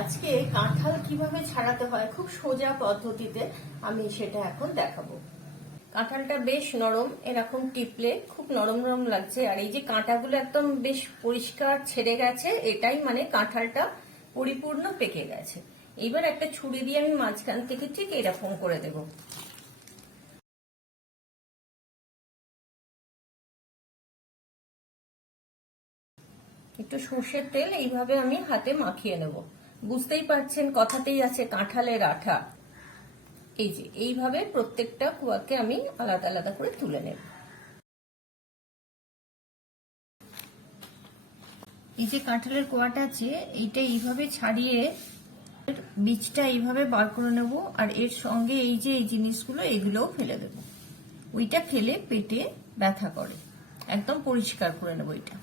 আজকে কাঁঠাল কিভাবে ছাড়াতে হয় খুব সোজা পদ্ধতিতে আমি সেটা এখন দেখাবো। কাঁঠালটা বেশ নরম, এরকম টিপলে খুব নরম নরম লাগছে, আর এই যে কাঁটাগুলো একদম বেশ পরিষ্কার ছেড়ে গেছে, এটাই মানে কাঁঠালটা পরিপূর্ণ পেকে গেছে। এবার একটা ছুরি দিয়ে আমি মাঝখান থেকে ঠিক এরকম করে দেব। একটু সর্ষের তেল এইভাবে আমি হাতে মাখিয়ে নেব। বুঝতেই পারছেন কথাতেই আছে কাঁঠালের আঠা। এই যে এইভাবে প্রত্যেকটা কুয়াকে আমি আলাদা আলাদা করে তুলে নেব। এই যে কাঁঠালের কোয়াটা আছে এইটা এইভাবে ছাড়িয়ে বীজটা এইভাবে বার করে নেব, আর এর সঙ্গে এই যে এই জিনিসগুলো এগুলোও ফেলে দেব। ওইটা ফেলে পেটে ব্যথা করে, একদম পরিষ্কার করে নেব এটা।